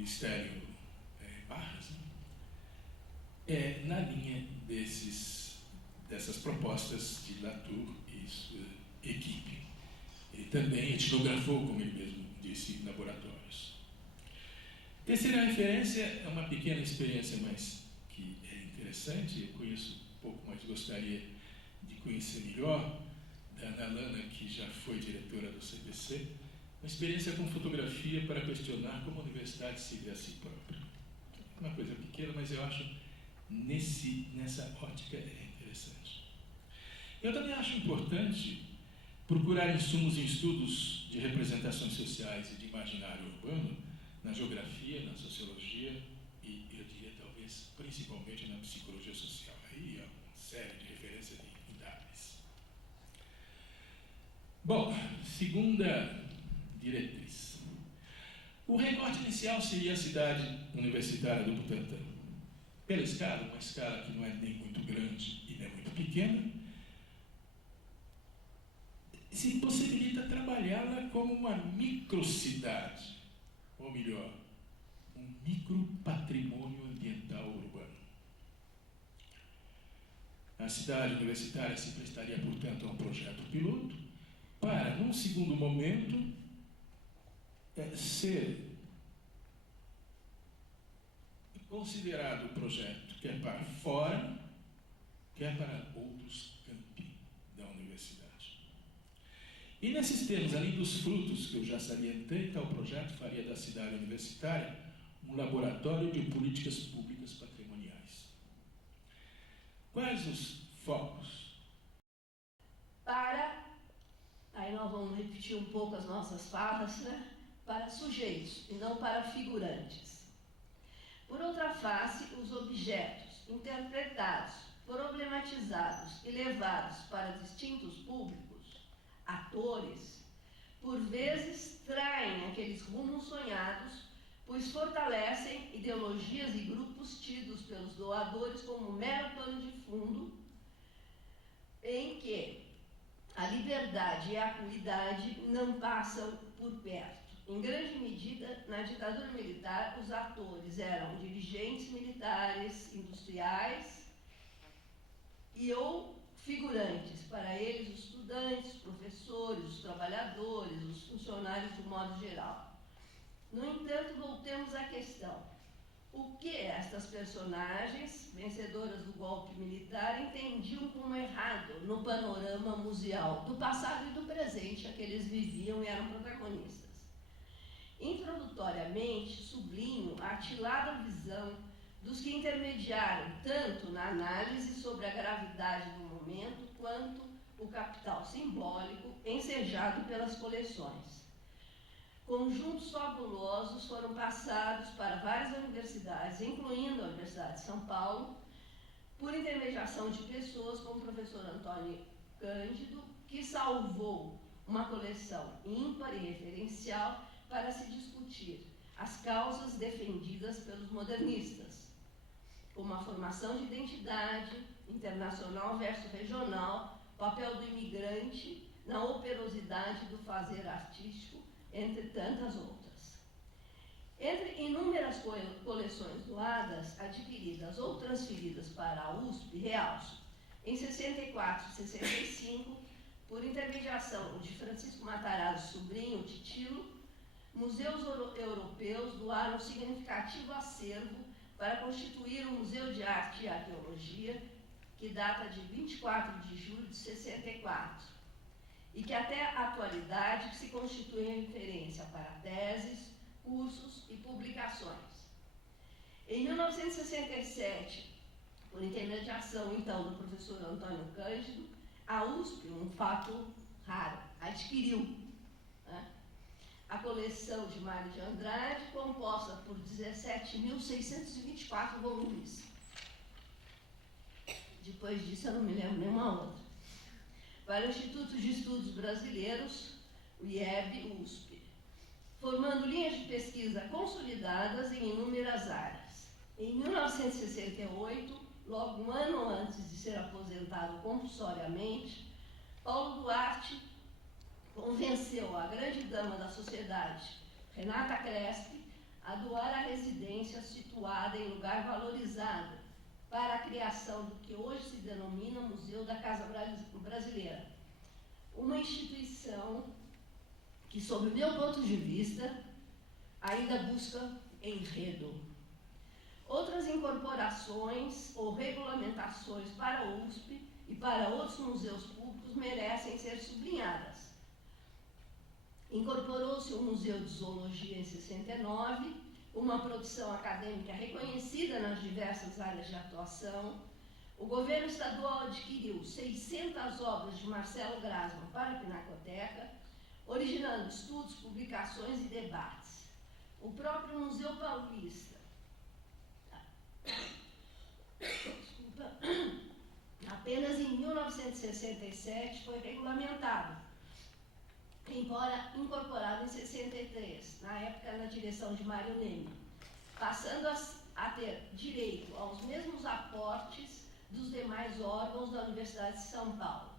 Ministério Barras, na linha dessas propostas de Latour e sua equipe. Ele também etnografou, como ele mesmo disse, laboratórios. Terceira referência é uma pequena experiência, mas que é interessante, eu conheço pouco, mas gostaria de conhecer melhor, da Ana Lana, que já foi diretora do CPC, uma experiência com fotografia para questionar como a universidade se vê a si própria. Uma coisa pequena, mas eu acho nessa ótica é interessante. Eu também acho importante procurar insumos em estudos de representações sociais e de imaginário urbano na geografia, na sociologia e, eu diria, talvez, principalmente na psicologia social. Aí há uma série de referências indáveis. Bom, segunda diretriz. O recorte inicial seria a cidade universitária do Butantã. Pela escala, uma escala que não é nem muito grande e nem muito pequena, se possibilita trabalhá-la como uma microcidade, ou melhor, um micropatrimônio ambiental urbano. A cidade universitária se prestaria, portanto, a um projeto piloto para, num segundo momento, ser considerado o projeto quer para fora, quer para outros campi da universidade. E nesses termos, além dos frutos que eu já salientei, tal projeto faria da cidade universitária um laboratório de políticas públicas patrimoniais. Quais os focos? Aí nós vamos repetir um pouco as nossas falas, né? Para sujeitos e não para figurantes. Por outra face, os objetos interpretados, problematizados e levados para distintos públicos, atores, por vezes traem aqueles rumos sonhados, pois fortalecem ideologias e grupos tidos pelos doadores como mero pano de fundo, em que a liberdade e a acuidade não passam por perto. Em grande medida, na ditadura militar, os atores eram dirigentes militares, industriais ou figurantes, para eles os estudantes, os professores, os trabalhadores, os funcionários de modo geral. No entanto, voltemos à questão. O que estas personagens, vencedoras do golpe militar, entendiam como errado no panorama museal do passado e do presente a que eles viviam e eram protagonistas? Introdutoriamente, sublinho a atilada visão dos que intermediaram tanto na análise sobre a gravidade do momento quanto o capital simbólico ensejado pelas coleções. Conjuntos fabulosos foram passados para várias universidades, incluindo a Universidade de São Paulo, por intermediação de pessoas como o professor Antônio Cândido, que salvou uma coleção ímpar e referencial para se discutir as causas defendidas pelos modernistas, como a formação de identidade internacional versus regional, papel do imigrante na operosidade do fazer artístico, entre tantas outras. Entre inúmeras coleções doadas, adquiridas ou transferidas para a USP, realço, em 64 e 65, por intermediação de Francisco Matarazzo Sobrinho, Titilo, museus europeus doaram um significativo acervo para constituir um Museu de Arte e Arqueologia, que data de 24 de julho de 64, e que até a atualidade se constitui em referência para teses, cursos e publicações. Em 1967, por intermediação então do professor Antônio Cândido, a USP, um fato raro, adquiriu a coleção de Mário de Andrade, composta por 17.624 volumes. Depois disso eu não me lembro nenhuma outra. Para o Instituto de Estudos Brasileiros, o IEB-USP, formando linhas de pesquisa consolidadas em inúmeras áreas. Em 1968, logo um ano antes de ser aposentado compulsoriamente, Paulo Duarte convenceu a grande dama da sociedade, Renata Crespi, a doar a residência situada em lugar valorizado para a criação do que hoje se denomina Museu da Casa Brasileira, uma instituição que, sob o meu ponto de vista, ainda busca enredo. Outras incorporações ou regulamentações para a USP e para outros museus públicos merecem ser sublinhadas. Incorporou-se o Museu de Zoologia em 69, uma produção acadêmica reconhecida nas diversas áreas de atuação. O governo estadual adquiriu 600 obras de Marcelo Grasman para a Pinacoteca, originando estudos, publicações e debates. O próprio Museu Paulista, apenas em 1967 foi regulamentado, embora incorporado em 63, na época na direção de Mário Neme, passando a ter direito aos mesmos aportes dos demais órgãos da Universidade de São Paulo.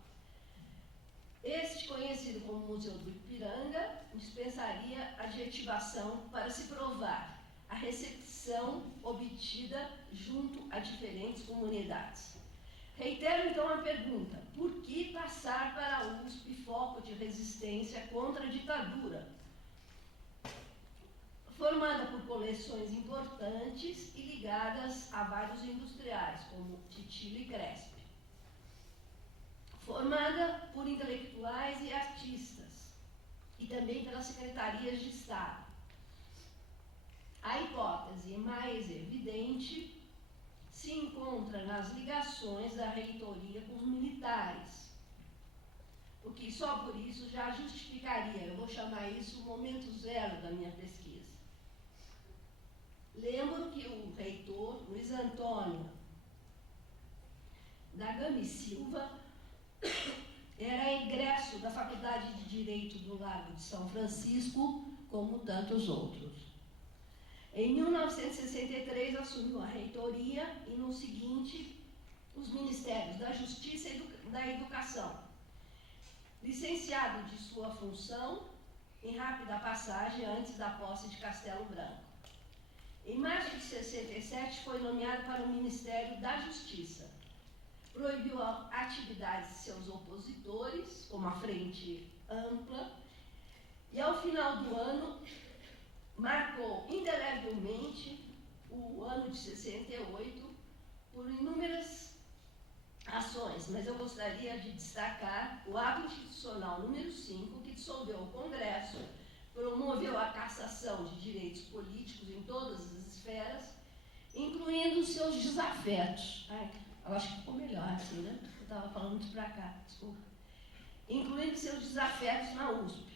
Este, conhecido como Museu do Ipiranga, dispensaria adjetivação para se provar a recepção obtida junto a diferentes comunidades. Reitero então a pergunta: por que passar para a USP foco de resistência contra a ditadura? Formada por coleções importantes e ligadas a vários industriais, como Titilo e Crespi. Formada por intelectuais e artistas, e também pelas secretarias de Estado. A hipótese mais evidente se encontra nas ligações da reitoria com os militares, o que só por isso já justificaria, eu vou chamar isso o momento zero da minha pesquisa. Lembro que o reitor, Luiz Antônio Nagami Silva, era egresso da Faculdade de Direito do Largo de São Francisco, como tantos outros. Em 1963, assumiu a reitoria e, no seguinte, os Ministérios da Justiça e da Educação. Licenciado de sua função, em rápida passagem antes da posse de Castelo Branco. Em março de 67, foi nomeado para o Ministério da Justiça. Proibiu atividades de seus opositores, como a Frente Ampla, e ao final do ano marcou indelevelmente o ano de 68 por inúmeras ações, mas eu gostaria de destacar o ato institucional número 5, que dissolveu o Congresso, promoveu a cassação de direitos políticos em todas as esferas, incluindo seus desafetos. Eu acho que ficou melhor assim, né? Eu estava falando muito para cá, desculpa. Incluindo seus desafetos na USP.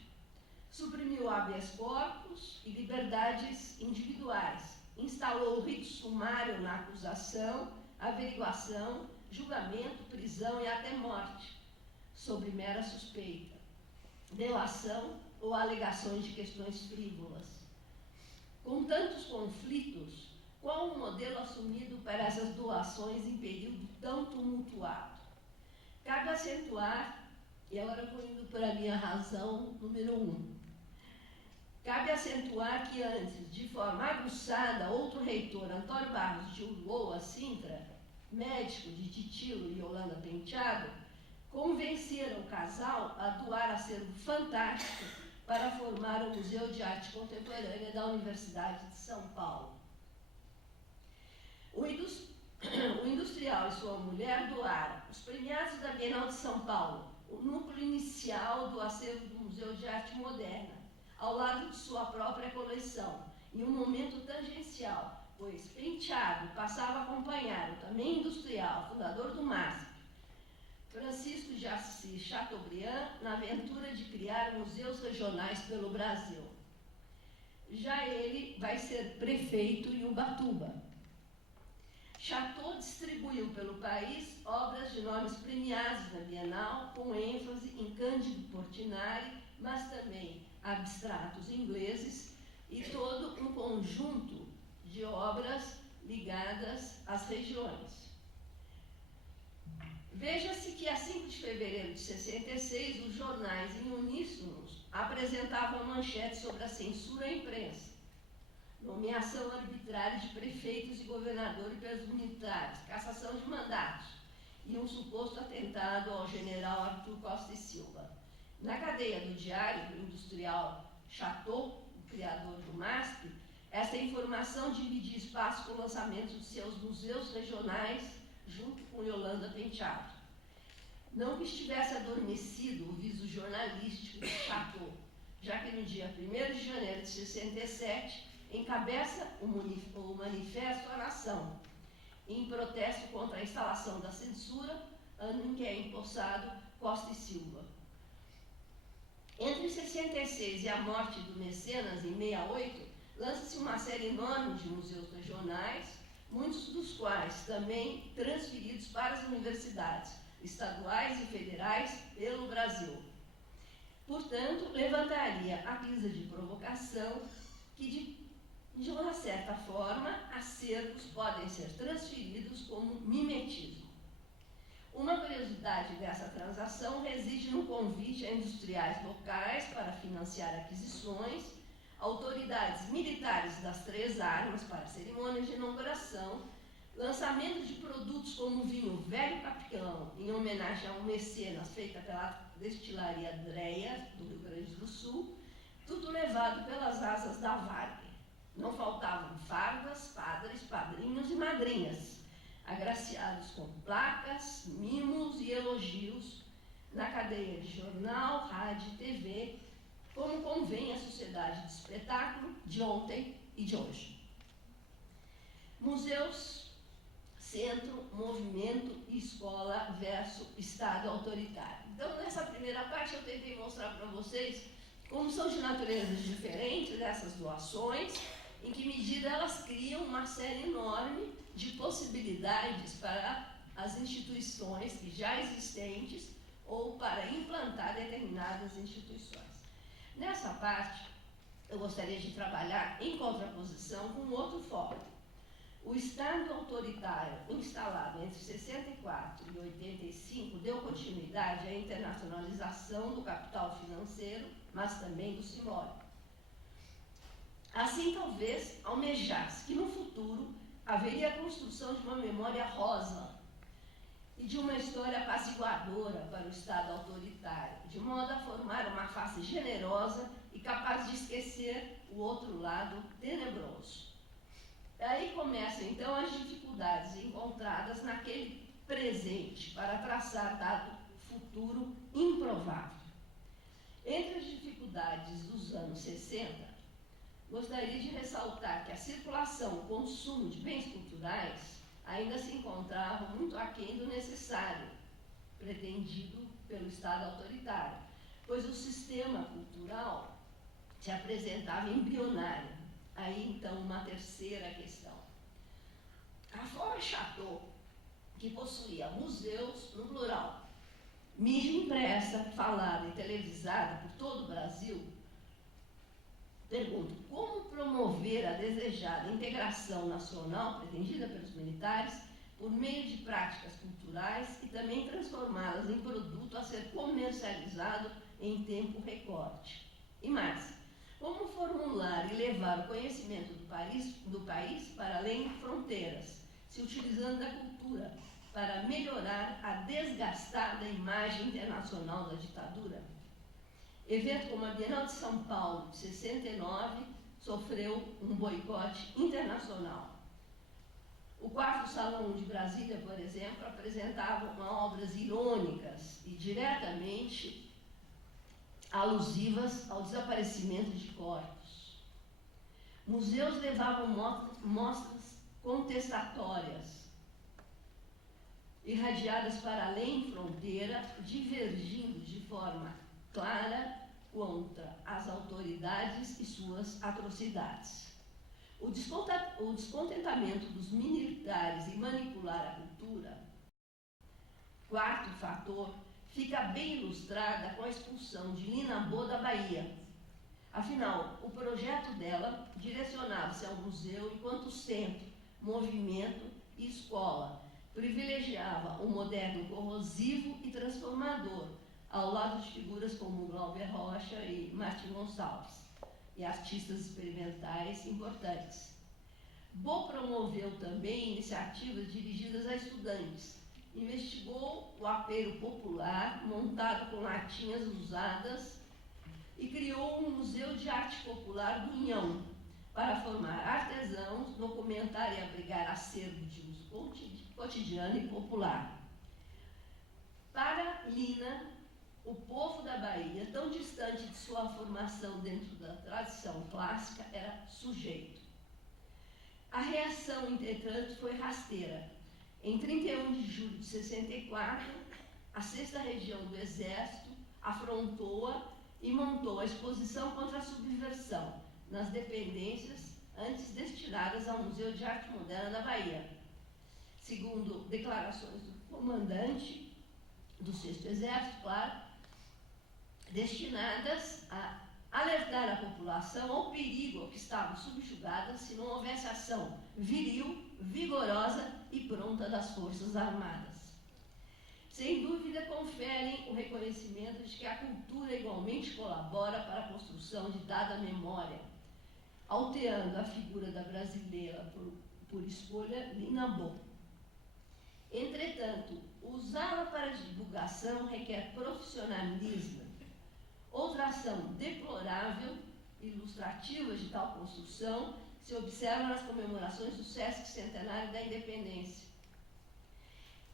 Suprimiu habeas corpus e liberdades individuais. Instalou o rito sumário na acusação, averiguação, julgamento, prisão e até morte, sob mera suspeita, delação ou alegações de questões frívolas. Com tantos conflitos, qual o modelo assumido para essas doações em período tão tumultuado? Cabe acentuar, e agora eu vou indo para a minha razão número 1. Cabe acentuar que antes, de forma aguçada, outro reitor, Antônio Barros de Ulloa Sintra, médico de Titilo e Yolanda Penteado, convenceram o casal a doar acervo fantástico para formar o Museu de Arte Contemporânea da Universidade de São Paulo. O industrial e sua mulher doaram os premiados da Bienal de São Paulo, o núcleo inicial do acervo do Museu de Arte Moderna, ao lado de sua própria coleção, em um momento tangencial, pois Penteado passava a acompanhar o também industrial, fundador do MASP, Francisco de Assis Chateaubriand, na aventura de criar museus regionais pelo Brasil. Já ele vai ser prefeito em Ubatuba. Chateau distribuiu pelo país obras de nomes premiados na Bienal, com ênfase em Cândido Portinari, mas também abstratos ingleses e todo um conjunto de obras ligadas às regiões. Veja-se que a 5 de fevereiro de 66, os jornais em uníssonos apresentavam manchetes sobre a censura à imprensa. nomeação arbitrária de prefeitos e governadores pelos militares, cassação de mandatos e um suposto atentado ao general Arthur Costa e Silva. Na cadeia do Diário do industrial Chateau, o criador do MASP, essa informação dividia espaço com o lançamento de seus museus regionais junto com Yolanda Penteado. Não que estivesse adormecido o viso jornalístico de Chateau, já que no dia 1º de janeiro de 67 encabeça o Manifesto à Nação, em protesto contra a instalação da censura, ano em que é empossado Costa e Silva. Entre 66 e a morte do Mecenas, em 68, lança-se uma série enorme de museus regionais, muitos dos quais também transferidos para as universidades estaduais e federais pelo Brasil. Portanto, levantaria a crise de provocação que, de uma certa forma, acervos podem ser transferidos como mimetismo. Uma curiosidade dessa transação reside no convite a industriais locais para financiar aquisições, autoridades militares das 3 armas para cerimônias de inauguração, lançamento de produtos como o vinho Velho Capitão, em homenagem ao Mecenas, feita pela destilaria Dreia, do Rio Grande do Sul, tudo levado pelas asas da Wagner. Não faltavam fardas, padres, padrinhos e madrinhas, agraciados com placas, mimos e elogios na cadeia de jornal, rádio e TV, como convém à sociedade de espetáculo de ontem e de hoje. Museus, centro, movimento e escola versus Estado autoritário. Então, nessa primeira parte, eu tentei mostrar para vocês como são de naturezas diferentes essas doações, em que medida elas criam uma série enorme de possibilidades para as instituições já existentes ou para implantar determinadas instituições. Nessa parte, eu gostaria de trabalhar em contraposição com outro foco. O Estado autoritário instalado entre 64 e 85 deu continuidade à internacionalização do capital financeiro, mas também do simbólico. Assim, talvez, almejasse que no futuro haveria a construção de uma memória rosa e de uma história apaziguadora para o Estado autoritário, de modo a formar uma face generosa e capaz de esquecer o outro lado tenebroso. Daí começam, então, as dificuldades encontradas naquele presente para traçar dado futuro improvável. Entre as dificuldades dos anos 60, gostaria de ressaltar que a circulação, o consumo de bens culturais ainda se encontrava muito aquém do necessário, pretendido pelo Estado autoritário, pois o sistema cultural se apresentava embrionário. Aí, então, uma terceira questão. A Fora Chateau, que possuía museus, no plural, mídia impressa, falada e televisada por todo o Brasil, pergunto, como promover a desejada integração nacional pretendida pelos militares por meio de práticas culturais e também transformá-las em produto a ser comercializado em tempo recorde? E mais, como formular e levar o conhecimento do país para além de fronteiras, se utilizando da cultura para melhorar a desgastada imagem internacional da ditadura? Evento como a Bienal de São Paulo, de 69, sofreu um boicote internacional. O 4º Salão de Brasília, por exemplo, apresentava obras irônicas e diretamente alusivas ao desaparecimento de corpos. Museus levavam mostras contestatórias, irradiadas para além fronteira, divergindo de forma clara contra as autoridades e suas atrocidades. O descontentamento dos militares em manipular a cultura, 4º fator, fica bem ilustrada com a expulsão de Lina Bo da Bahia. Afinal, o projeto dela direcionava-se ao museu enquanto centro, movimento e escola, privilegiava o moderno corrosivo e transformador, ao lado de figuras como Glauber Rocha e Martim Gonçalves. e artistas experimentais importantes. Bo promoveu também iniciativas dirigidas a estudantes. Investigou o apelo popular, montado com latinhas usadas, e criou um Museu de Arte Popular do União, para formar artesãos, documentar e abrigar acervo de uso cotidiano e popular. Para Lina, o povo da Bahia, tão distante de sua formação dentro da tradição clássica, era sujeito. A reação, entretanto, foi rasteira. Em 31 de julho de 64, a 6ª Região do Exército afrontou-a e montou a exposição contra a subversão nas dependências antes destinadas ao Museu de Arte Moderna da Bahia. Segundo declarações do comandante do 6º Exército, claro, destinadas a alertar a população ao perigo ao que estavam subjugadas se não houvesse ação viril, vigorosa e pronta das Forças Armadas. Sem dúvida, conferem o reconhecimento de que a cultura igualmente colabora para a construção de dada memória, alteando a figura da brasileira por escolha Lina Bo. Entretanto, usá-la para divulgação requer profissionalismo. Outra ação deplorável, ilustrativa de tal construção, se observa nas comemorações do Sesc Centenário da Independência,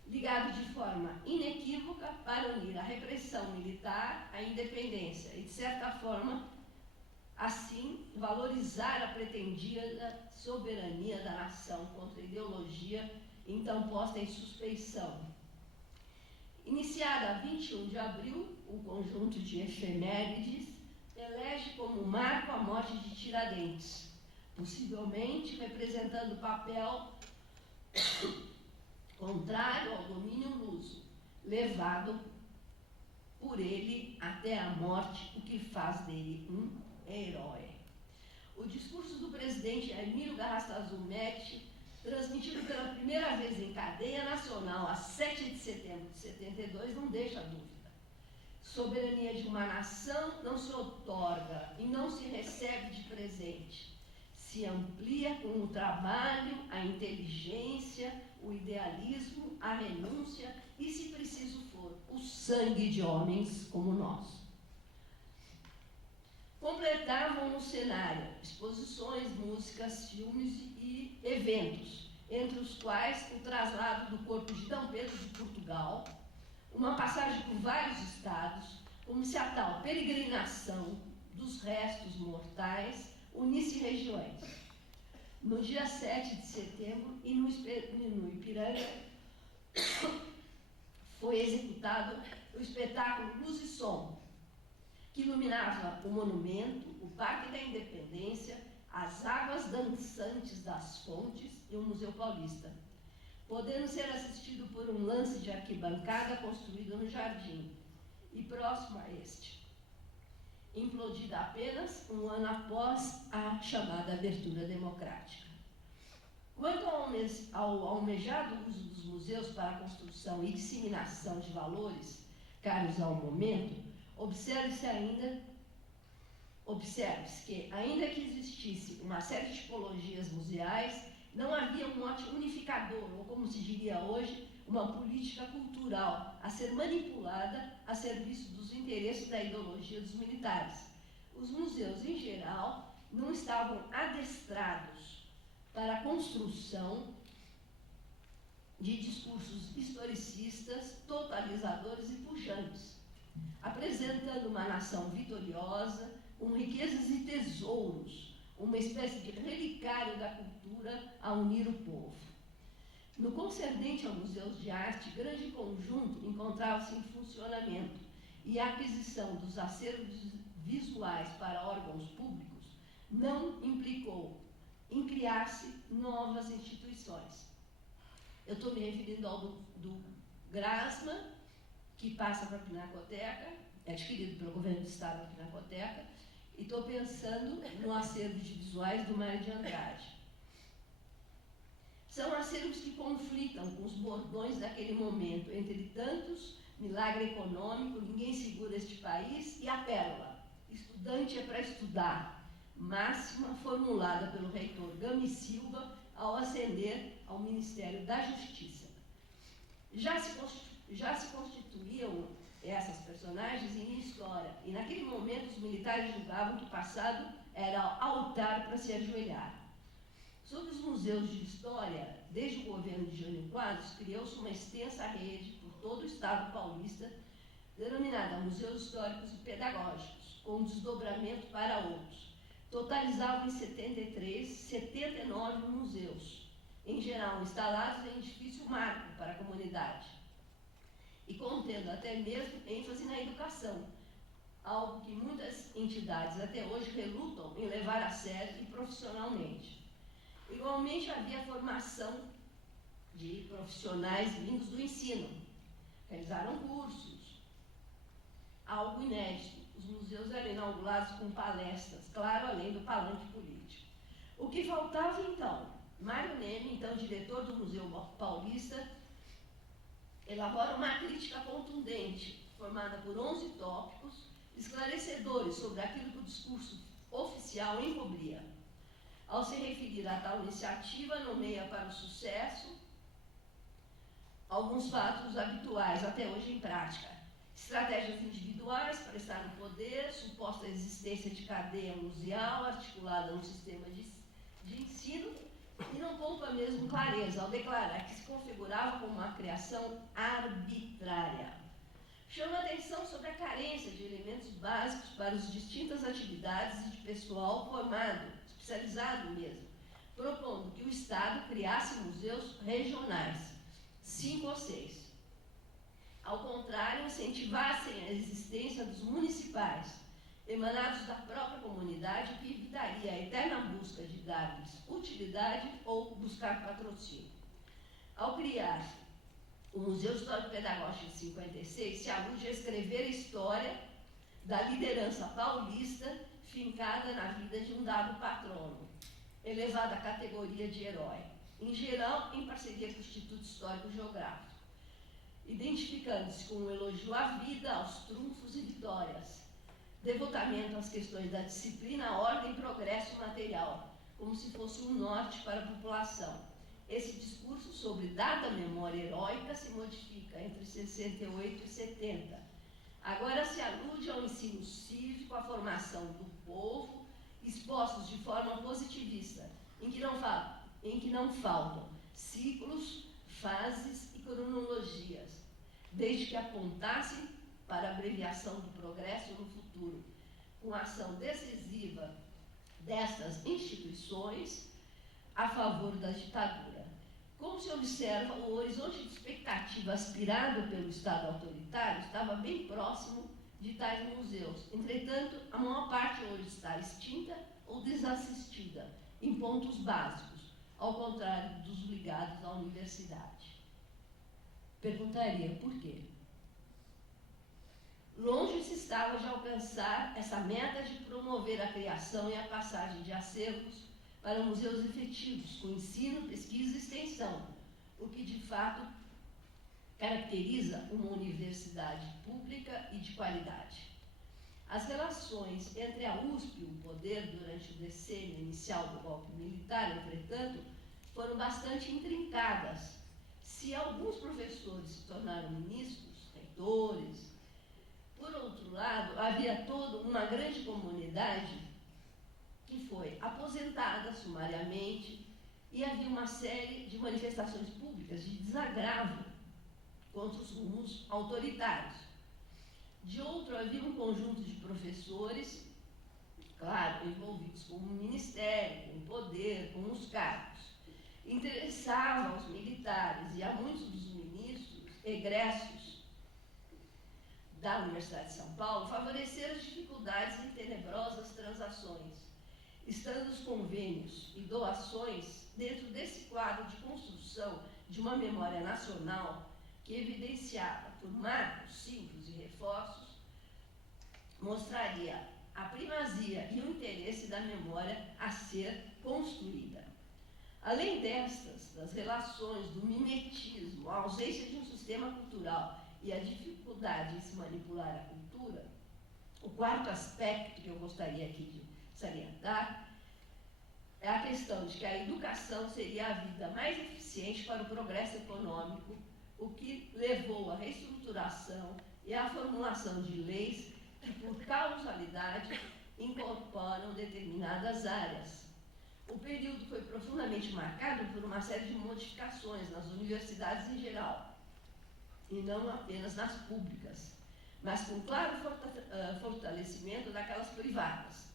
ligado de forma inequívoca para unir a repressão militar à independência e, de certa forma, assim, valorizar a pretendida soberania da nação contra a ideologia então posta em suspeição. Iniciada a 21 de abril, um conjunto de efemérides elege como marco a morte de Tiradentes, possivelmente representando o papel contrário ao domínio luso, levado por ele até a morte, o que faz dele um herói. O discurso do presidente Emílio Garrastazu Médici, transmitido pela primeira vez em cadeia nacional a 7 de setembro de 72, não deixa dúvida. Soberania de uma nação não se outorga e não se recebe de presente. Se amplia com o trabalho, a inteligência, o idealismo, a renúncia e, se preciso for, o sangue de homens como nós. Completavam o cenário exposições, músicas, filmes e eventos, entre os quais o traslado do corpo de D. Pedro de Portugal, uma passagem por vários estados, como se a tal peregrinação dos restos mortais unisse regiões. No dia 7 de setembro, e no Ipiranga, foi executado o espetáculo Luz e Som, que iluminava o monumento, o Parque da Independência, as águas dançantes das fontes e o Museu Paulista, podendo ser assistido por um lance de arquibancada construído no jardim e próximo a este, implodida apenas um ano após a chamada abertura democrática. Quanto ao almejado uso dos museus para a construção e disseminação de valores caros ao momento, observe-se que, ainda que existisse uma série de tipologias museais, não havia um mote unificador, ou como se diria hoje, uma política cultural a ser manipulada a serviço dos interesses da ideologia dos militares. Os museus, em geral, não estavam adestrados para a construção de discursos historicistas, totalizadores e pujantes, apresentando uma nação vitoriosa, com riquezas e tesouros, uma espécie de relicário da cultura a unir o povo. No concernente aos museus de arte, grande conjunto encontrava-se em funcionamento e a aquisição dos acervos visuais para órgãos públicos não implicou em criar-se novas instituições. Eu estou me referindo ao do Grasma, que passa para a Pinacoteca, é adquirido pelo governo do estado da Pinacoteca, e estou pensando no acervo de visuais do Mário de Andrade. São acervos que conflitam com os bordões daquele momento, entre tantos, milagre econômico, ninguém segura este país, e a pérola, estudante é para estudar, máxima formulada pelo reitor Gami Silva ao ascender ao Ministério da Justiça. Já se constituíam essas personagens em história, e naquele momento os militares julgavam que o passado era altar para se ajoelhar. Sobre os museus de história, desde o governo de Jânio Quadros, criou-se uma extensa rede por todo o estado paulista, denominada Museus Históricos e Pedagógicos, com desdobramento para outros. Totalizavam em 73, 79 museus, em geral instalados em edifício marco para a comunidade, e contendo até mesmo ênfase na educação, algo que muitas entidades até hoje relutam em levar a sério e profissionalmente. Igualmente havia formação de profissionais vindos do ensino, realizaram cursos, algo inédito. Os museus eram inaugurados com palestras, claro, além do palanque político. O que faltava então? Mário Neme, então diretor do Museu Paulista, elabora uma crítica contundente, formada por 11 tópicos, esclarecedores sobre aquilo que o discurso oficial encobria. Ao se referir a tal iniciativa, nomeia para o sucesso alguns fatos habituais até hoje em prática. Estratégias individuais para estar no poder, suposta existência de cadeia museal articulada no sistema de ensino, e não poupa mesmo clareza ao declarar que se configurava como uma criação arbitrária. Chama atenção sobre a carência de elementos básicos para as distintas atividades e de pessoal formado, especializado mesmo, propondo que o Estado criasse museus regionais, 5 ou 6. Ao contrário, incentivassem a existência dos municipais, emanados da própria comunidade, que evitaria a eterna busca de dar-lhes utilidade ou buscar patrocínio. Ao criar o Museu Histórico Pedagógico de 56, se alude a escrever a história da liderança paulista fincada na vida de um dado patrono, elevado à categoria de herói, em geral em parceria com o Instituto Histórico Geográfico, identificando-se com um elogio à vida, aos trunfos e vitórias, devotamento às questões da disciplina, ordem e progresso material, como se fosse um norte para a população. Esse discurso sobre dada memória heróica se modifica entre 68 e 70. Agora se alude ao ensino cívico, à formação do povo, expostos de forma positivista, em que não faltam ciclos, fases e cronologias, desde que apontassem para a abreviação do progresso no futuro, com a ação decisiva destas instituições a favor da ditadura. Como se observa, o horizonte de expectativa aspirado pelo Estado autoritário estava bem próximo de tais museus. Entretanto, a maior parte hoje está extinta ou desassistida em pontos básicos, ao contrário dos ligados à universidade. Perguntaria por quê? Longe se estava de alcançar essa meta de promover a criação e a passagem de acervos para museus efetivos, com ensino, pesquisa e extensão, o que de fato caracteriza uma universidade pública e de qualidade. As relações entre a USP e o poder durante o decênio inicial do golpe militar, entretanto, foram bastante intrincadas. Se alguns professores se tornaram ministros, reitores, por outro lado, havia toda uma grande comunidade que foi aposentada sumariamente e havia uma série de manifestações públicas de desagravo contra os rumos autoritários. De outro, havia um conjunto de professores, claro, envolvidos com o ministério, com o poder, com os cargos. Interessava aos militares e a muitos dos ministros egressos da Universidade de São Paulo favorecer as dificuldades e tenebrosas transações, estando os convênios e doações dentro desse quadro de construção de uma memória nacional que evidenciava, por marcos simples e reforços, mostraria a primazia e o interesse da memória a ser construída. Além destas, das relações, do mimetismo, a ausência de um sistema cultural e a dificuldade em se manipular a cultura, o quarto aspecto que eu gostaria aqui de salientar é a questão de que a educação seria a vida mais eficiente para o progresso econômico, o que levou à reestruturação e à formulação de leis que, por causalidade, incorporam determinadas áreas. O período foi profundamente marcado por uma série de modificações nas universidades em geral, e não apenas nas públicas, mas com claro fortalecimento daquelas privadas.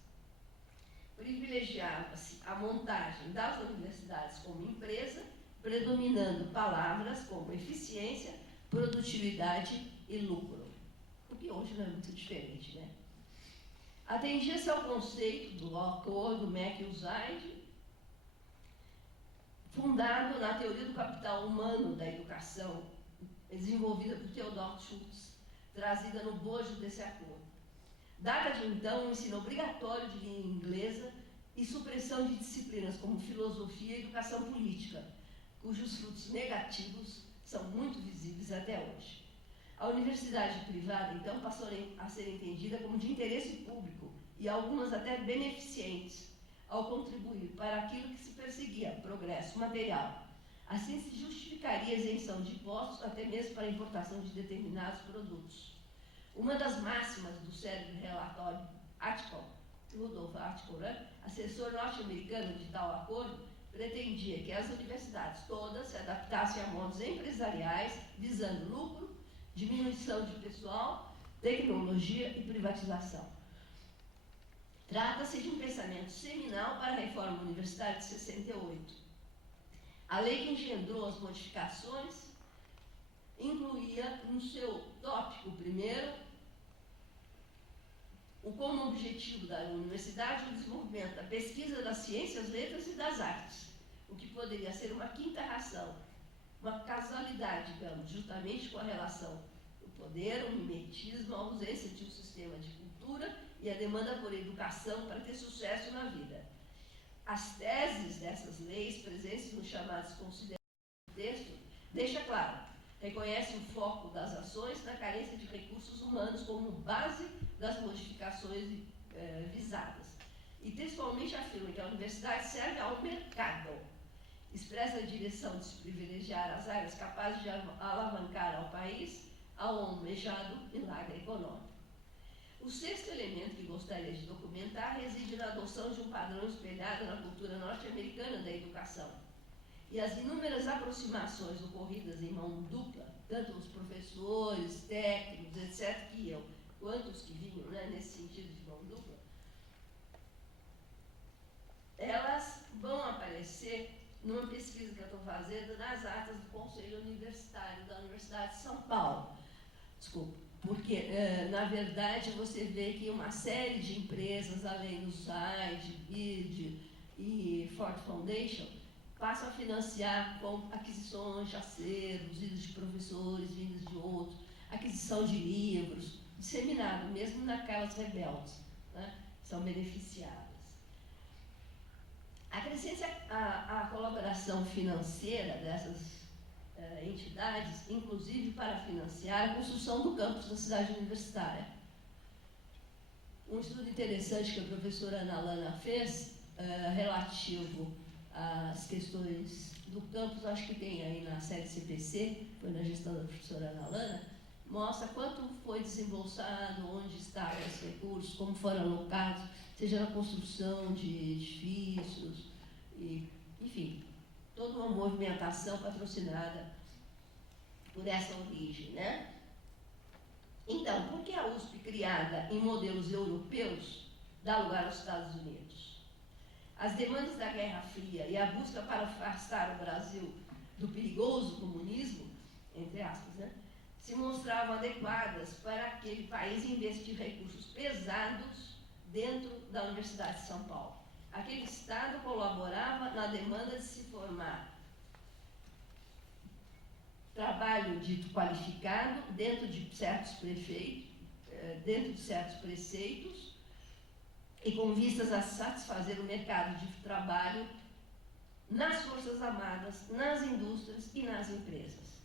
Privilegiava-se a montagem das universidades como empresa, predominando palavras como eficiência, produtividade e lucro, o que hoje não é muito diferente, né? Atendia-se ao conceito do acordo McEuzide, fundado na teoria do capital humano da educação, desenvolvida por Theodor Schultz, trazida no bojo desse acordo. Data de então um ensino obrigatório de língua inglesa e supressão de disciplinas como filosofia e educação política, cujos frutos negativos são muito visíveis até hoje. A universidade privada, então, passou a ser entendida como de interesse público e algumas até beneficentes, ao contribuir para aquilo que se perseguia, progresso material. Assim se justificaria a isenção de impostos até mesmo para a importação de determinados produtos. Uma das máximas do célebre relatório Atkill, Rudolf Atkill, assessor norte-americano de tal acordo, pretendia que as universidades todas se adaptassem a modos empresariais, visando lucro, diminuição de pessoal, tecnologia e privatização. Trata-se de um pensamento seminal para a reforma universitária de 68. A lei que engendrou as modificações incluía no seu tópico primeiro como objetivo da universidade o desenvolvimento da pesquisa das ciências, letras e das artes, o que poderia ser uma quinta razão, uma causalidade, digamos, justamente com a relação do poder, o mimetismo, a ausência de um sistema de cultura e a demanda por educação para ter sucesso na vida. As teses dessas leis, presentes nos chamados considerados no texto, deixa claro, reconhece o foco das ações na carência de recursos humanos como base das modificações visadas. E textualmente afirma que a universidade serve ao mercado, expressa a direção de se privilegiar as áreas capazes de alavancar ao país ao almejado milagre econômico. O sexto elemento que gostaria de documentar reside na adoção de um padrão espelhado na cultura norte-americana da educação. E as inúmeras aproximações ocorridas em mão dupla, tanto os professores, técnicos, etc., que iam, quanto os que vinham, né, nesse sentido de mão dupla, elas vão aparecer numa pesquisa que eu estou fazendo nas atas do Conselho Universitário da Universidade de São Paulo. Desculpa, porque, na verdade, você vê que uma série de empresas, além do SAID, BID e Ford Foundation, passam a financiar com aquisições de acervos, vindos de professores, vindos de outros, aquisição de livros, disseminado, mesmo naquelas rebeldes, né, são beneficiadas. Acrescente a colaboração financeira dessas entidades, inclusive para financiar a construção do campus da cidade universitária. Um estudo interessante que a professora Ana Lana fez, relativo às questões do campus, acho que tem aí na série CPC, foi na gestão da professora Ana Lana, mostra quanto foi desembolsado, onde estavam os recursos, como foram alocados, seja na construção de edifícios, e, enfim, toda uma movimentação patrocinada por essa origem, né? Então, por que a USP, criada em modelos europeus, dá lugar aos Estados Unidos? As demandas da Guerra Fria e a busca para afastar o Brasil do perigoso comunismo, entre aspas, né, se mostravam adequadas para aquele país investir recursos pesados dentro da Universidade de São Paulo. Aquele Estado colaborava na demanda de se formar trabalho dito qualificado dentro de certos preceitos e com vistas a satisfazer o mercado de trabalho nas Forças Armadas, nas indústrias e nas empresas.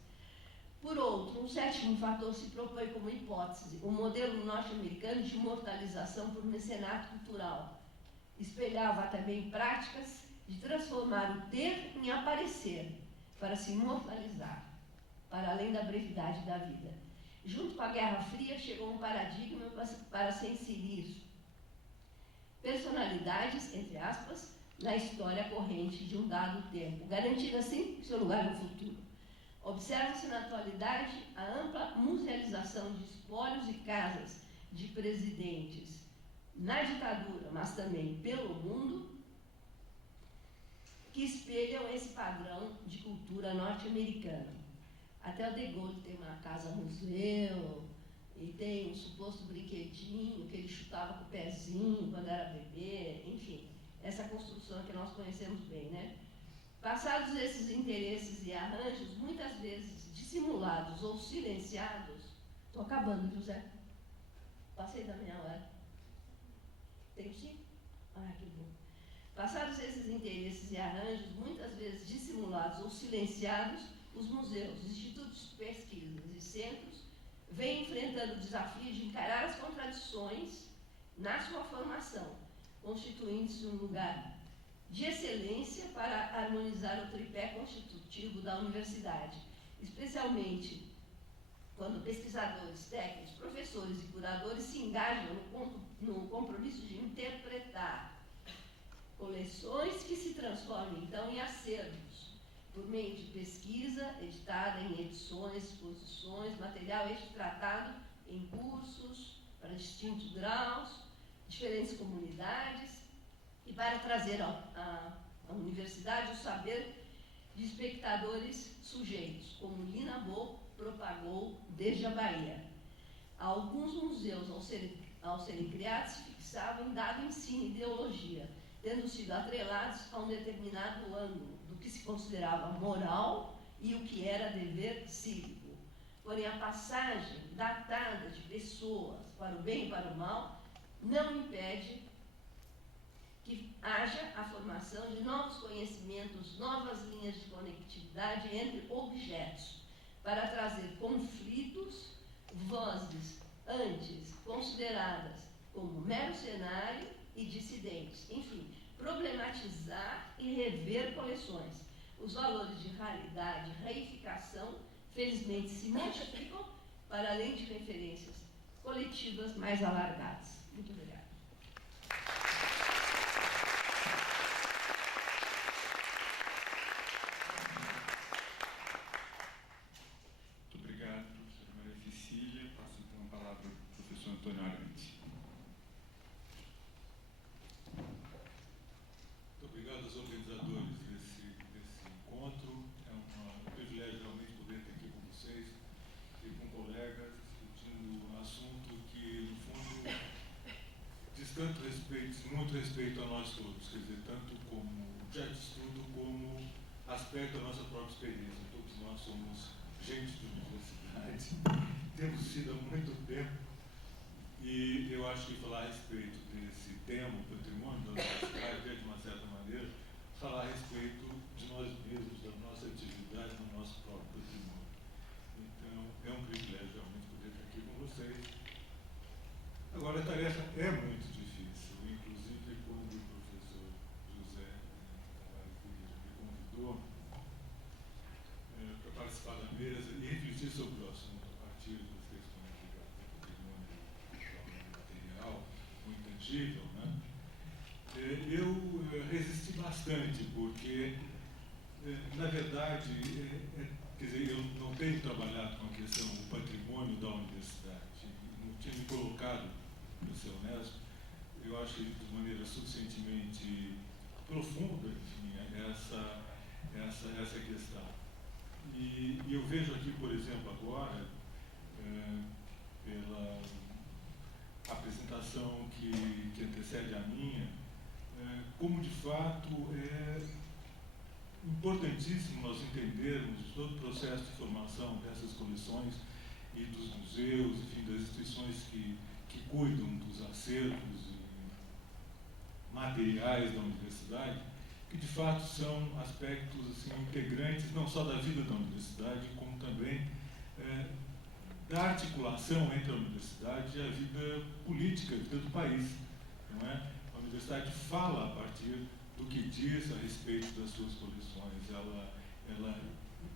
Por outro, um sétimo fator se propõe como hipótese, o modelo norte-americano de imortalização por mecenato cultural, Espelhava também práticas de transformar o ter em aparecer, para se imortalizar, para além da brevidade da vida. Junto com a Guerra Fria, chegou um paradigma para se inserir personalidades, entre aspas, na história corrente de um dado tempo, garantindo assim seu lugar no futuro. Observa-se na atualidade a ampla musealização de espólios e casas de presidentes na ditadura, mas também pelo mundo, que espelham esse padrão de cultura norte-americana. Até o De Gaulle tem uma casa-museu, e tem um suposto brinquedinho que ele chutava com o pezinho quando era bebê, enfim, essa construção que nós conhecemos bem, né? Passados esses interesses e arranjos, muitas vezes dissimulados ou silenciados, estou acabando, José, passei da minha hora. Tenho 5? Ah, que bom. Passados esses interesses e arranjos, muitas vezes dissimulados ou silenciados, os museus, institutos de pesquisas e centros vêm enfrentando o desafio de encarar as contradições na sua formação, constituindo-se um lugar de excelência para harmonizar o tripé constitutivo da universidade, especialmente quando pesquisadores, técnicos, professores e curadores se engajam no compromisso de interpretar coleções que se transformam, então, em acervos, por meio de pesquisa editada em edições, exposições, material tratado em cursos para distintos graus, diferentes comunidades, e para trazer à universidade o saber de espectadores sujeitos, como Lina Bo propagou desde a Bahia. Alguns museus, ao serem criados, se fixavam em dado ensino e ideologia, tendo sido atrelados a um determinado ângulo do que se considerava moral e o que era dever cívico. Porém, a passagem datada de pessoas para o bem e para o mal não impede que haja a formação de novos conhecimentos, novas linhas de conectividade entre objetos, para trazer conflitos, vozes antes consideradas como mero cenário e dissidentes, enfim, problematizar e rever coleções. Os valores de raridade e reificação, felizmente, se multiplicam para além de referências coletivas mais alargadas. Muito obrigada. Antônio Arantes. Muito obrigado aos organizadores desse encontro. É um privilégio realmente poder estar aqui com vocês e com colegas, discutindo um assunto que, no fundo, diz tanto respeito, muito respeito a nós todos, quer dizer, tanto como objeto de estudo, como aspecto da nossa própria experiência. Todos nós somos gente de universidade, temos sido há muito tempo. E eu acho que falar a respeito desse tema, o patrimônio da universidade, é, de uma certa maneira, falar a respeito de nós mesmos, da nossa atividade, do nosso próprio patrimônio. Então, é um privilégio realmente poder estar aqui com vocês. Agora, a tarefa é muito difícil, inclusive quando o professor José me convidou para participar da mesa e refletir sobre o assunto a partir das questões ligadas ao patrimônio material, o intangível, né? Eu resisti bastante, porque, na verdade, quer dizer, eu não tenho trabalhado com a questão do patrimônio da universidade, não tinha me colocado, para ser honesto, eu acho que de maneira suficientemente profunda, enfim, essa questão. E eu vejo aqui, por exemplo, agora, pela apresentação que antecede a minha, como de fato é importantíssimo nós entendermos todo o processo de formação dessas coleções e dos museus, enfim, das instituições que cuidam dos acervos materiais da universidade, que de fato são aspectos assim, integrantes não só da vida da universidade, como também da articulação entre a universidade e a vida política, a vida do país. Não é? A universidade fala a partir do que diz a respeito das suas coleções. Ela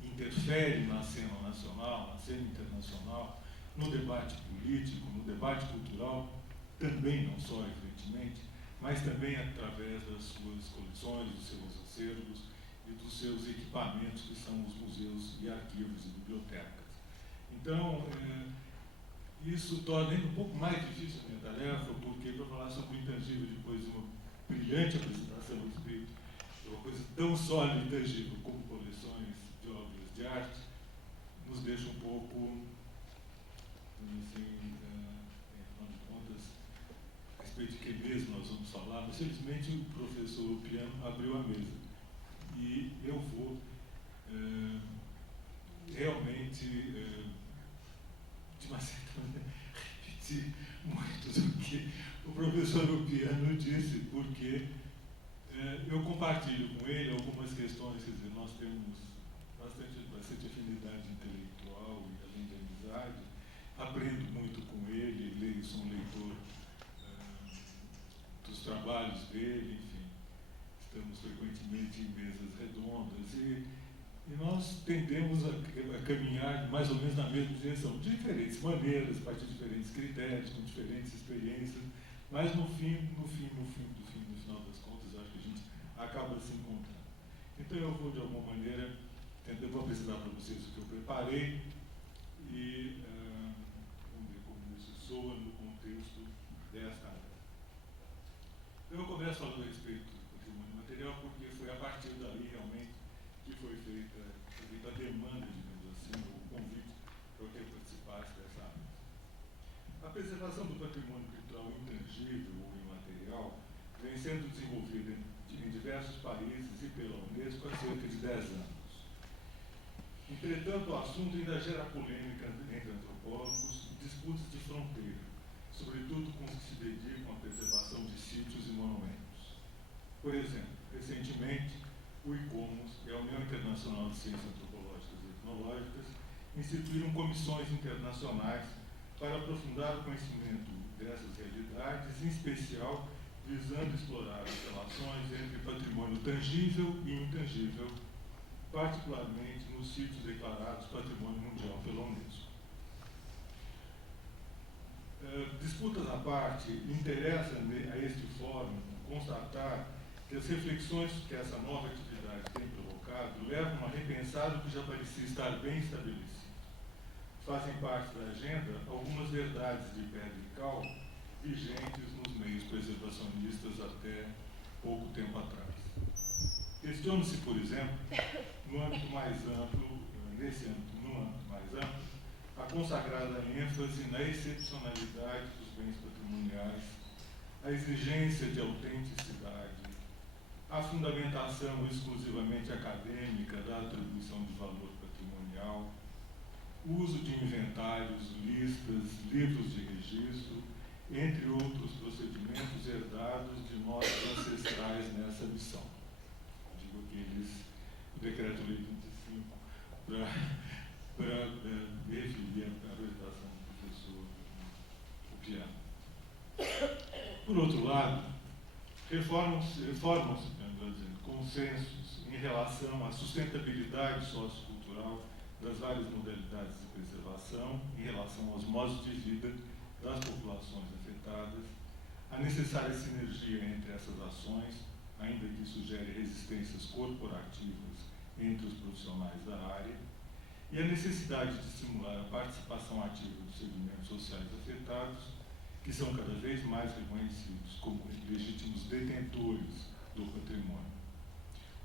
interfere na cena nacional, na cena internacional, no debate político, no debate cultural, também, não só evidentemente, mas também através das suas coleções, dos seus acervos e dos seus equipamentos, que são os museus e arquivos e bibliotecas. Então, isso torna ainda um pouco mais difícil a minha tarefa, porque para falar sobre o intangível, depois de uma brilhante apresentação a respeito de uma coisa tão sólida e intangível como coleções de obras de arte, nos deixa um pouco, assim, afinal de contas, a respeito de que mesmo nós vamos falar, mas felizmente o professor Piano abriu a mesa. E eu vou realmente, de uma certa maneira, repetir muito do que o professor Piano disse, porque eu compartilho com ele algumas questões, quer dizer, nós temos bastante afinidade intelectual e além de amizade, aprendo muito com ele, sou um leitor dos trabalhos dele, enfim, estamos frequentemente em mesas redondas e nós tendemos a caminhar mais ou menos na mesma direção, de diferentes maneiras, a partir de diferentes critérios, com diferentes experiências, mas no final das contas, acho que a gente acaba se encontrando. Então eu vou, de alguma maneira, eu vou apresentar para vocês o que eu preparei e vamos ver como isso soa no contexto desta área. Então eu começo falando a respeito do patrimônio material, porque foi a partir dali, realmente, que foi feita a demanda, digamos assim, o convite para que eu participasse dessa área. A preservação do patrimônio cultural intangível ou imaterial vem sendo desenvolvida em diversos países e pela Unesco há cerca de 10 anos. Entretanto, o assunto ainda gera polêmica entre antropólogos e disputas de fronteira, sobretudo com os que se dedicam à preservação de sítios e monumentos. Por exemplo, recentemente, o ICOMOS e a União Internacional de Ciências Antropológicas e Etnológicas instituíram comissões internacionais para aprofundar o conhecimento dessas realidades, em especial visando explorar as relações entre patrimônio tangível e intangível, particularmente nos sítios declarados Patrimônio Mundial pela Unesco. Disputas à parte, interessa a este fórum constatar que as reflexões que essa nova atividade tem provocado levam a repensar o que já parecia estar bem estabelecido. Fazem parte da agenda algumas verdades de pedra e cal vigentes nos meios preservacionistas até pouco tempo atrás. Questiona-se, por exemplo, no âmbito mais amplo, a consagrada ênfase na excepcionalidade dos bens patrimoniais, a exigência de autenticidade, a fundamentação exclusivamente acadêmica da atribuição de valor patrimonial, o uso de inventários, listas, livros de registro, entre outros procedimentos herdados de nossos ancestrais nessa missão. Digo aqueles, o Decreto-Lei 25, para referir a apresentação do professor Piano. Por outro lado, reformam-se consensos em relação à sustentabilidade sociocultural das várias modalidades de preservação, em relação aos modos de vida das populações afetadas, a necessária sinergia entre essas ações, ainda que isso gere resistências corporativas entre os profissionais da área, e a necessidade de estimular a participação ativa dos segmentos sociais afetados, que são cada vez mais reconhecidos como legítimos detentores do patrimônio.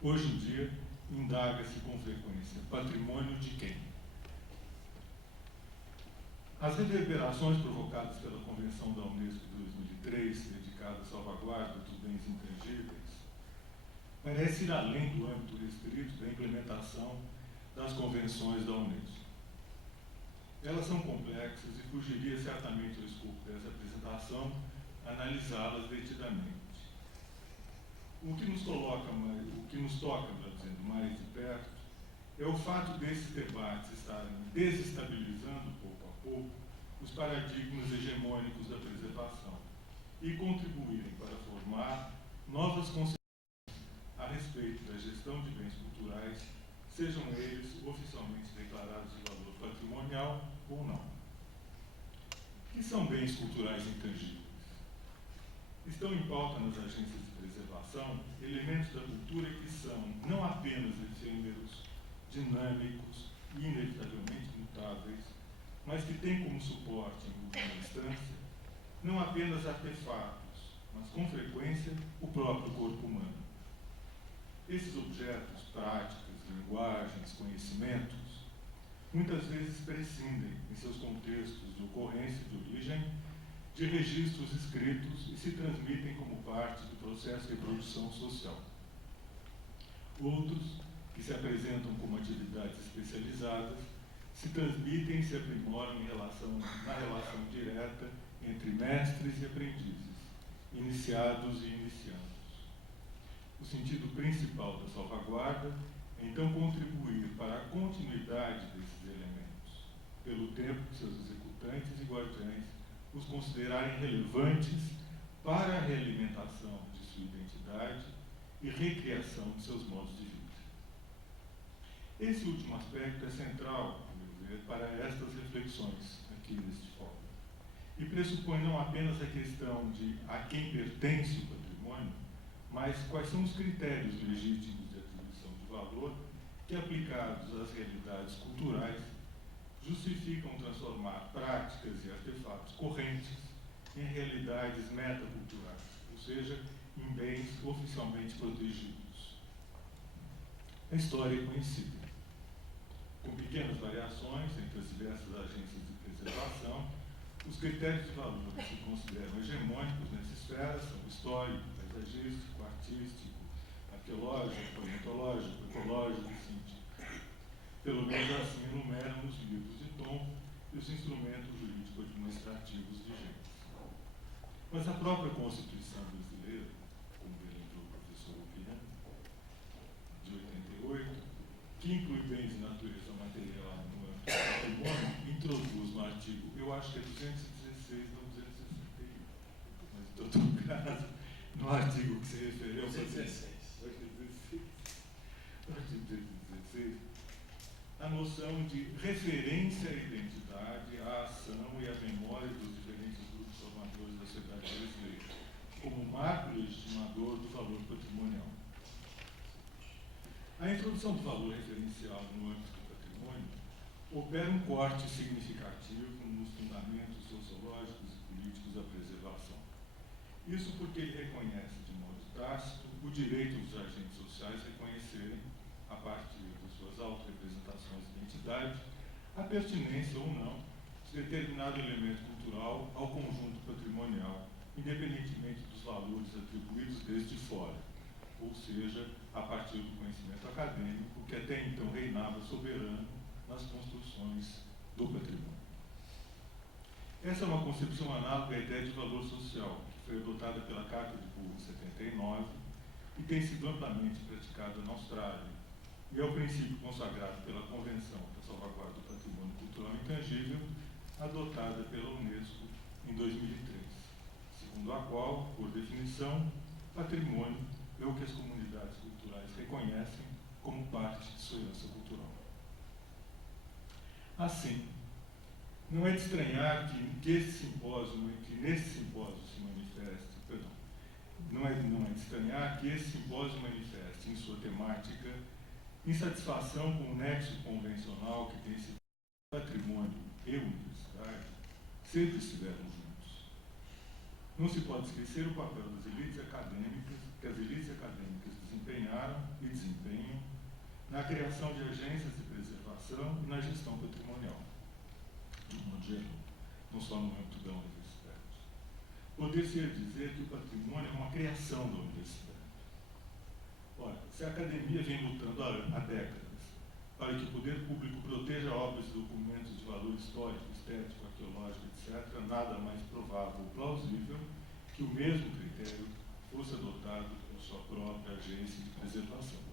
Hoje em dia, indaga-se com frequência: patrimônio de quem? As reverberações provocadas pela Convenção da Unesco de 2003, dedicada à salvaguarda dos bens intangíveis, parece ir além do âmbito restrito da implementação das convenções da Unesco. Elas são complexas e fugiria certamente ao escopo dessa apresentação analisá-las detidamente. O que nos toca, melhor dizendo, mais de perto, é o fato desses debates estarem desestabilizando pouco a pouco os paradigmas hegemônicos da preservação e contribuírem para formar novas concepções a respeito da gestão de bens culturais, sejam eles oficialmente declarados de valor patrimonial ou não. O que são bens culturais intangíveis? Estão em pauta nas agências de preservação elementos da cultura que são não apenas efêmeros, dinâmicos e inevitavelmente mutáveis, mas que têm como suporte, em última instância, não apenas artefatos, mas com frequência o próprio corpo humano. Esses objetos, práticas, linguagens, conhecimentos, muitas vezes prescindem, em seus contextos de ocorrência e de origem, de registros escritos e se transmitem como parte do processo de reprodução social. Outros, que se apresentam como atividades especializadas, se transmitem e se aprimoram na relação direta entre mestres e aprendizes, iniciados e iniciandos. O sentido principal da salvaguarda é, então, contribuir para a continuidade desses elementos, pelo tempo que seus executantes e guardiães os considerarem relevantes para a realimentação de sua identidade e recriação de seus modos de vida. Esse último aspecto é central, a meu ver, para estas reflexões aqui neste fórum, e pressupõe não apenas a questão de a quem pertence o patrimônio, mas quais são os critérios legítimos de atribuição de valor que, aplicados às realidades culturais, justificam transformar práticas e artefatos correntes em realidades metaculturais, ou seja, em bens oficialmente protegidos. A história é conhecida. Com pequenas variações entre as diversas agências de preservação, os critérios de valor que se consideram hegemônicos nessa esfera são o histórico, paisagístico, artístico, arqueológico, paleontológico, ecológico e científico. Pelo menos assim enumeram os livros de tom e os instrumentos jurídico-administrativos vigentes. Mas a própria Constituição brasileira, como bem lembrou o professor Opinião, de 88, que inclui bens de natureza material no âmbito do patrimônio, introduz no artigo, eu acho que é 216, não 261, mas em todo caso, no artigo que se referiu ao 216. No artigo 216, a noção de referência à identidade, à ação e à memória dos diferentes grupos formadores da sociedade brasileira, como marco legitimador do valor patrimonial. A introdução do valor referencial no âmbito do patrimônio opera um corte significativo nos fundamentos sociológicos e políticos da preservação. Isso porque ele reconhece de modo tácito o direito dos agentes sociais reconhecerem, a partir de suas autorrepresentações de identidade, a pertinência ou não de determinado elemento cultural ao conjunto patrimonial, independentemente dos valores atribuídos desde fora, ou seja, a partir do conhecimento acadêmico que até então reinava soberano nas construções do patrimônio. Essa é uma concepção análoga à ideia de valor social, que foi adotada pela Carta de Bourg em 79 e tem sido amplamente praticada na Austrália, e é o princípio consagrado pela Convenção para a Salvaguarda do Patrimônio Cultural Intangível, adotada pela Unesco em 2003, segundo a qual, por definição, patrimônio é o que as comunidades culturais reconhecem como parte de sua herança cultural. Assim, não é de estranhar que nesse simpósio se manifeste, não é de estranhar que esse simpósio manifeste em sua temática insatisfação com o nexo convencional que tem sido patrimônio e universidade sempre estiveram juntos. Não se pode esquecer o papel das elites acadêmicas, que as elites acadêmicas desempenharam e desempenham na criação de agências de preservação e na gestão patrimonial, de modo geral, não só no âmbito da universidade. Poder-se dizer que o patrimônio é uma criação da universidade. Ora, se a academia vem lutando há décadas para que o poder público proteja obras e documentos de valor histórico, estético, arqueológico, etc., nada mais provável ou plausível que o mesmo critério fosse adotado por sua própria agência de preservação.